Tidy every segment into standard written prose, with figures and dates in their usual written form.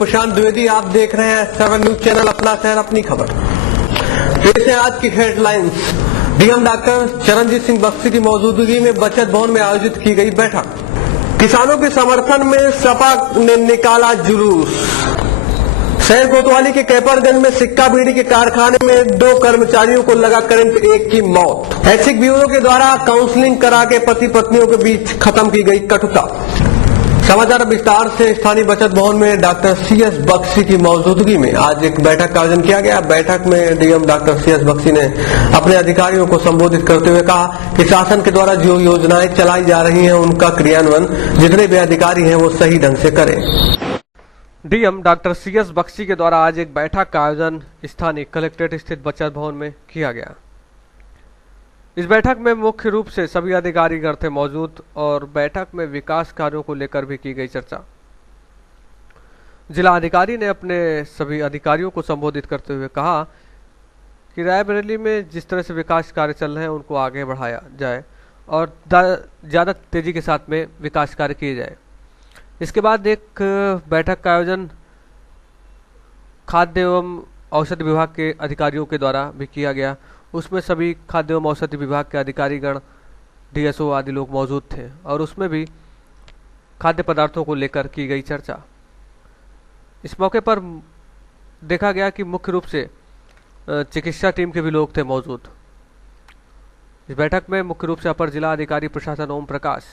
प्रशांत द्विवेदी, आप देख रहे हैं 7 न्यूज चैनल, अपना शहर अपनी खबर। पेश है आज की headlines. DM doctor Charanjit Singh Bakshi की मौजूदगी में बचत भवन में आयोजित की गई बैठक। किसानों के समर्थन में सपा ने निकाला जुलूस। शहर कोतवाली के कैपरगंज में सिक्का बीड़ी के कारखाने में 2 कर्मचारियों को लगा करंट, 1 की मौत। ऐच्छिक ब्यूरो के द्वारा काउंसलिंग करा के पति पत्नियों के बीच खत्म की गई कटुता। समाचार विस्तार से। स्थानीय बचत भवन में डॉक्टर सीएस बख्शी की मौजूदगी में आज एक बैठक का आयोजन किया गया। बैठक में डीएम डॉक्टर सीएस बख्शी ने अपने अधिकारियों को संबोधित करते हुए कहा कि शासन के द्वारा जो योजनाएं चलाई जा रही हैं उनका क्रियान्वयन जितने भी अधिकारी हैं वो सही ढंग से करें। डीएम डॉक्टर सीएस बख्शी के द्वारा आज एक बैठक का आयोजन स्थानीय कलेक्ट्रेट स्थित बचत भवन में किया गया। इस बैठक में मुख्य रूप से सभी अधिकारीगण थे मौजूद और बैठक में विकास कार्यों को लेकर भी की गई चर्चा। जिला अधिकारी ने अपने सभी अधिकारियों को संबोधित करते हुए कहा कि रायबरेली में जिस तरह से विकास कार्य चल रहे हैं उनको आगे बढ़ाया जाए और ज़्यादा तेजी के साथ में विकास कार्य किए जाए। इसके बाद एक बैठक का आयोजन खाद्य एवं औषधि विभाग के अधिकारियों के द्वारा भी किया गया। उसमें सभी खाद्य एवं औषधि विभाग के अधिकारीगण, डीएसओ आदि लोग मौजूद थे और उसमें भी खाद्य पदार्थों को लेकर की गई चर्चा। इस मौके पर देखा गया कि मुख्य रूप से चिकित्सा टीम के भी लोग थे मौजूद। इस बैठक में मुख्य रूप से अपर जिला अधिकारी प्रशासन ओम प्रकाश,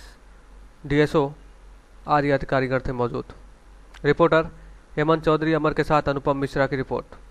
डीएसओ आदि अधिकारीगण थे मौजूद। रिपोर्टर हेमंत चौधरी अमर के साथ अनुपम मिश्रा की रिपोर्ट।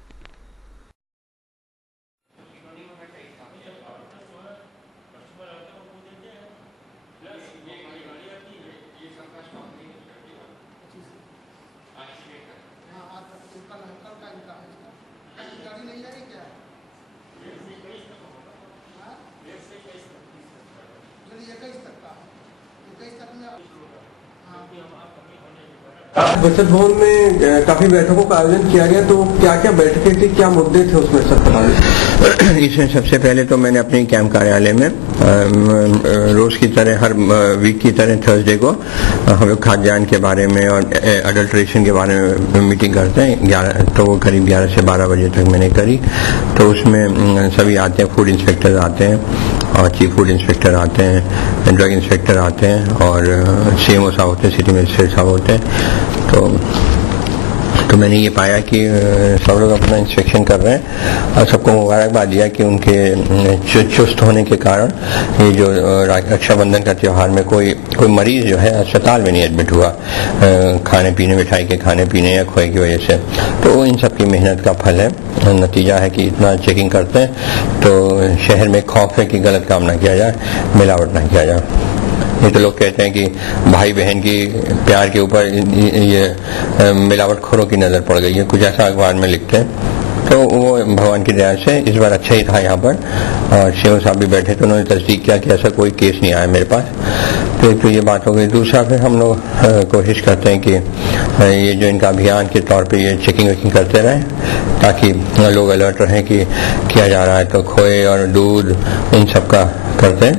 बचत भवन में काफी बैठकों का आयोजन किया गया, तो क्या क्या बैठकें थी, क्या मुद्दे थे उसमें सब बताइए। इसमें सबसे पहले तो मैंने अपने कैंप कार्यालय में रोज की तरह हर वीक की तरह थर्सडे को हम लोग खाद्यान्न के बारे में और अडल्ट्रेशन के बारे में मीटिंग करते हैं। 11 तो वो करीब 11 से 12 बजे तक मैंने करी। तो उसमें सभी आते हैं, फूड इंस्पेक्टर आते हैं और चीफ फूड इंस्पेक्टर आते हैं, ड्रग इंस्पेक्टर आते हैं और सीएमओ साहब होते हैं, सिटी मजिस्ट्रेट साहब होते हैं। तो मैंने ये पाया कि सब लोग अपना इंस्पेक्शन कर रहे हैं और सबको मुबारकबाद दिया कि उनके चुस्त होने के कारण ये जो रक्षाबंधन का त्यौहार में कोई मरीज जो है अस्पताल में नहीं एडमिट हुआ खाने पीने, मिठाई के खाने पीने या खोए की वजह से। तो इन सब की मेहनत का फल है। नतीजा है कि इतना चेकिंग करते हैं तो शहर में खौफ है कि गलत काम ना किया जाए, मिलावट ना किया जाए। ये तो लोग कहते हैं कि भाई बहन की प्यार के ऊपर ये मिलावटखोरों की नजर पड़ गई है, कुछ ऐसा अखबार में लिखते हैं। तो वो भगवान की दया से इस बार अच्छा ही था यहाँ पर। और सीएम साहब भी बैठे तो उन्होंने तस्दीक किया कि ऐसा कोई केस नहीं आया मेरे पास। तो एक तो ये बात हो गई। दूसरा फिर हम लोग कोशिश करते हैं कि ये जो इनका अभियान के तौर पे ये चेकिंग वेकिंग करते रहें ताकि लोग अलर्ट रहें कि किया जा रहा है। तो खोए और दूध इन सब का करते हैं,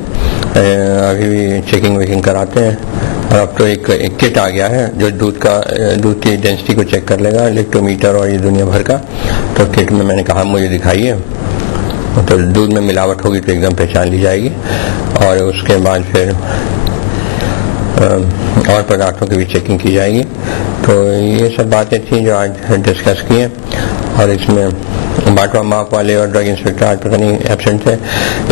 अभी भी चेकिंग वेकिंग कराते हैं। और अब तो एक किट आ गया है जो दूध की डेंसिटी को चेक कर लेगा, इलेक्ट्रोमीटर और ये दुनिया भर का। तो किट में मैंने कहा मुझे दिखाइए, तो दूध में मिलावट होगी तो एकदम पहचान ली जाएगी। और उसके बाद फिर और पदार्थों की भी चेकिंग की जाएगी। तो ये सब बातें थी जो आज डिस्कस की हैं। और इसमें बाटवा माप वाले और ड्रग इंस्पेक्टर आज पता नहीं एब्सेंट थे।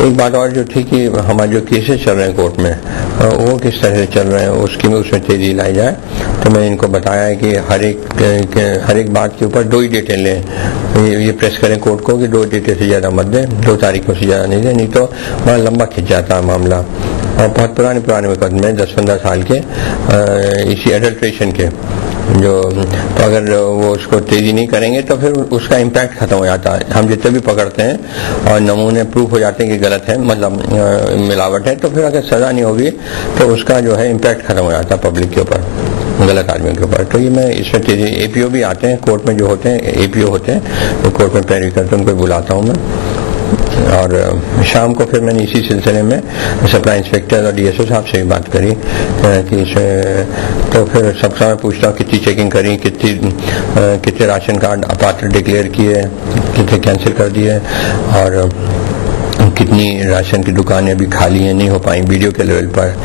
एक बात और जो थी कि हमारे जो केसेस चल रहे हैं कोर्ट में वो किस तरह से चल रहे हैं उसमें तेजी लाई जाए। तो मैंने इनको बताया है कि हर एक बात के ऊपर 2 ही डेटें लें। ये प्रेस करें कोर्ट को कि 2 डेटें से ज्यादा मत दें, 2 तारीखों से ज्यादा नहीं दें, नहीं तो बड़ा लंबा खिंच जाता है मामला। और बहुत पुराने मुकदमे 10-15 साल के इसी एडल्ट्रेशन के जो, तो अगर वो उसको तेजी नहीं करेंगे तो फिर उसका इम्पैक्ट खत्म हो जाता है। हम जितने भी पकड़ते हैं और नमूने प्रूफ हो जाते हैं कि गलत है, मतलब मिलावट है, तो फिर अगर सजा नहीं होगी तो उसका जो है इम्पैक्ट खत्म हो जाता है पब्लिक के ऊपर, गलत आदमियों के ऊपर। तो ये मैं इसमें तेजी, एपीओ भी आते हैं कोर्ट में, जो होते हैं एपीओ होते हैं, तो कोर्ट में पैरवी करते हैं, उनको बुलाता हूँ मैं और शाम को फिर मैंने इसी सिलसिले में सप्लाई इंस्पेक्टर और डीएसओ साहब से भी बात करी कि तो फिर सबसे मैं पूछता हूँ कितनी चेकिंग करी, कितने राशन कार्ड अपात्र डिक्लेयर किए, कितने कैंसिल कर दिए और कितनी राशन की दुकानें अभी खाली हैं, नहीं हो पाई वीडियो के लेवल पर,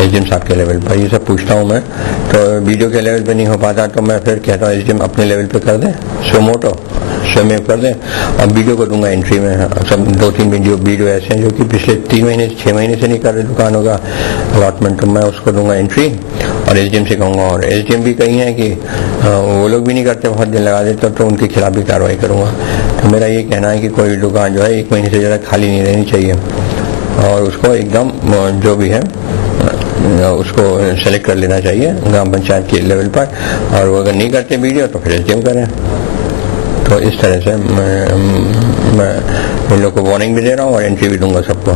एसडीएम साहब के लेवल पर, ये सब पूछता हूँ मैं। तो वीडियो के लेवल पे नहीं हो पाता तो मैं फिर कहता हूँ एसडीएम अपने लेवल पे कर दें, स्वमोटो स्वयं कर दें, अब वीडियो को दूंगा एंट्री में। सब 2-3 वीडियो ऐसे हैं जो कि पिछले 3 महीने 6 महीने से नहीं कर रहे दुकानों का अलॉटमेंट, तो मैं उसको दूंगा एंट्री और एसडीएम से कहूंगा। और एसडीएम भी कही है कि वो लोग भी नहीं करते, बहुत दिन लगा देते, तो उनके खिलाफ भी कार्रवाई करूंगा। तो मेरा ये कहना है कि कोई दुकान जो है 1 महीने से ज़्यादा खाली नहीं रहनी चाहिए और उसको एकदम जो भी है उसको सेलेक्ट कर लेना चाहिए ग्राम पंचायत के लेवल पर, और वो अगर नहीं करते वीडियो तो फिर एसडीएम करें। तो इस तरह से मैं इन लोगों को वार्निंग भी दे रहा हूँ और एंट्री भी दूंगा सबको।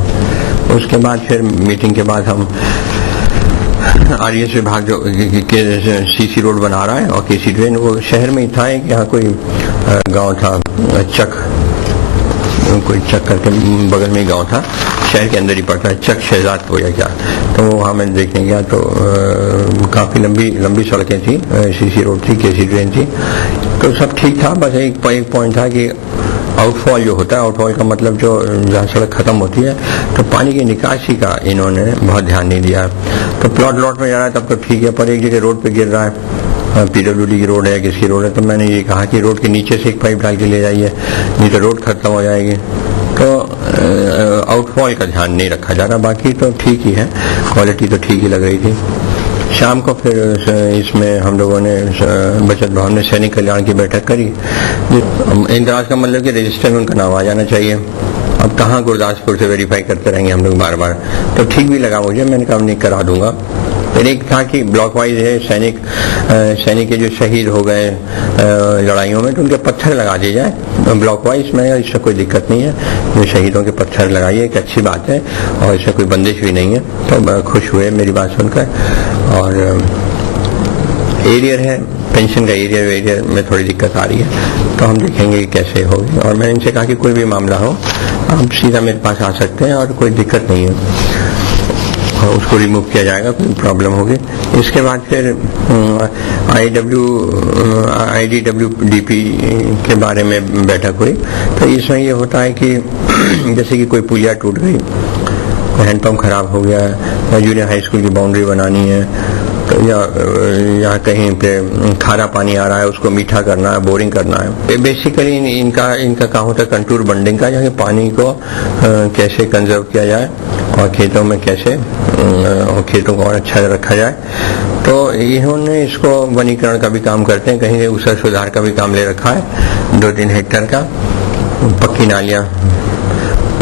उसके बाद फिर मीटिंग के बाद हम आरईएस विभाग जो सीसी रोड बना रहा है और केसी ड्रेन, वो शहर में ही था कि यहाँ कोई गांव था चक करके बगल में ही गांव था, शहर के अंदर ही पड़ता है, चक शहजादपुर या क्या, तो वहाँ मैं देखने गया तो काफ़ी लंबी सड़कें थी, सीसी रोड थी, केसी ड्रेन थी, तो सब ठीक था। बस एक पॉइंट था कि आउटफॉल जो होता है, आउटफॉल का मतलब जो जहाँ सड़क खत्म होती है, तो पानी की निकासी का इन्होंने बहुत ध्यान नहीं दिया। तो प्लॉट में जा रहा है तब तो ठीक है, पर एक जगह रोड पे गिर रहा है, पीडब्ल्यूडी की रोड है, किसकी रोड है, तो मैंने ये कहा कि रोड के नीचे से एक पाइप डाल के ले जाइए, नहीं तो रोड खत्म हो जाएगी। तो आउटफॉल का ध्यान नहीं रखा जा रहा, बाकी तो ठीक ही है, क्वालिटी तो ठीक ही लग रही थी। शाम को फिर इसमें हम लोगों ने बचत भवन में सैनिक कल्याण की बैठक करी। इंदराज का मतलब कि रजिस्टर में उनका नाम आ जाना चाहिए। अब कहाँ गुरदासपुर से वेरीफाई करते रहेंगे हम लोग बार बार, तो ठीक भी लगा मुझे, मैंने कहा नहीं करा दूंगा। फिर एक था कि ब्लॉक वाइज है, सैनिक के जो शहीद हो गए लड़ाइयों में, तो उनके पत्थर लगा दिए जाए ब्लॉक वाइज। मैंने इससे कोई दिक्कत नहीं है, जो शहीदों के पत्थर लगाइए, एक अच्छी बात है और इससे कोई बंदिश भी नहीं है। तो खुश हुए मेरी बात सुनकर। और एरियर है, पेंशन का एरियर में थोड़ी दिक्कत आ रही है, तो हम देखेंगे कैसे होगी। और मैंने इनसे कहा कि कोई भी मामला हो आप सीधा मेरे पास आ सकते हैं और कोई दिक्कत नहीं है, उसको रिमूव किया जाएगा, कोई प्रॉब्लम होगी। इसके बाद फिर IDWDP के बारे में बैठक हुई। तो इसमें ये होता है कि जैसे कि कोई पुलिया टूट गई, हैंडपंप खराब हो गया, या जूनियर हाई स्कूल की बाउंड्री बनानी है, तो या कहीं पे खारा पानी आ रहा है उसको मीठा करना है, बोरिंग करना है। बेसिकली इनका काम होता है कंटूर बंडिंग का, जहाँ पानी को कैसे कंजर्व किया जाए और खेतों में कैसे खेतों को और अच्छा रखा जाए। तो इन्होंने इसको वनीकरण का भी काम करते हैं, कहीं ऊसर सुधार का भी काम ले रखा है, 2-3 हेक्टेयर का। पक्की नालियां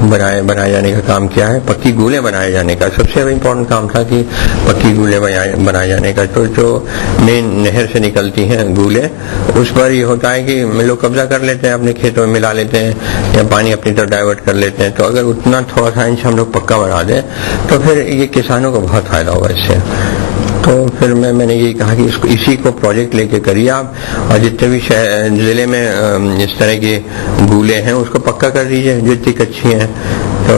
बनाए जाने का काम किया है, पक्की गूले बनाए जाने का सबसे इम्पोर्टेंट काम था कि पक्की गूले बनाए जाने का। तो जो मेन नहर से निकलती हैं गूले, उस पर ये होता है कि लोग कब्जा कर लेते हैं, अपने खेतों में मिला लेते हैं या पानी अपनी तरफ डाइवर्ट कर लेते हैं। तो अगर उतना थोड़ा सा इंच हम लोग पक्का बना दें तो फिर ये किसानों को बहुत फायदा होगा इससे। तो फिर मैंने ये कहा कि इसी को प्रोजेक्ट लेके करिए आप, और जितने भी जिले में इस तरह के गूले हैं उसको पक्का कर दीजिए, जितनी कच्ची हैं। तो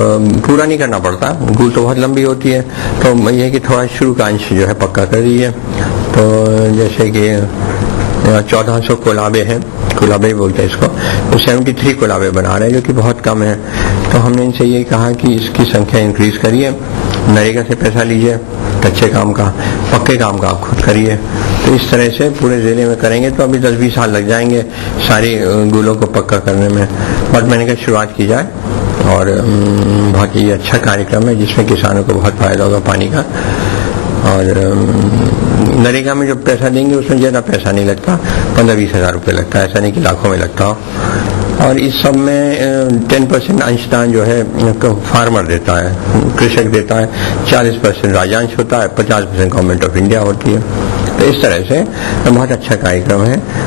पूरा नहीं करना पड़ता, गूल तो बहुत लंबी होती है, तो ये है कि थोड़ा शुरू का अंश जो है पक्का कर दीजिए। तो जैसे कि 1400 कोलाबे हैं, कोलाबे बोलते हैं इसको, तो 73 कोलाबे बना रहे हैं, जो कि बहुत कम है। तो हमने इनसे ये कहा कि इसकी संख्या इंक्रीज करिए, नरेगा से पैसा लीजिए, कच्चे काम का, पक्के काम का आप खुद करिए। तो इस तरह से पूरे जिले में करेंगे तो अभी 10-20 साल लग जाएंगे सारी गूलों को पक्का करने में। बट मैंने कहा शुरुआत की जाए, और बहुत ही अच्छा कार्यक्रम है जिसमें किसानों को बहुत फायदा होगा पानी का। और नरेगा में जो पैसा देंगे उसमें ज़्यादा पैसा नहीं लगता, 15-20 हज़ार रुपये लगता है, ऐसा नहीं कि लाखों में लगता हो। और इस सब में 10% अंशदान जो है फार्मर देता है, कृषक देता है, 40% राज्यांश होता है, 50% गवर्नमेंट ऑफ इंडिया होती है। तो इस तरह से बहुत अच्छा कार्यक्रम है।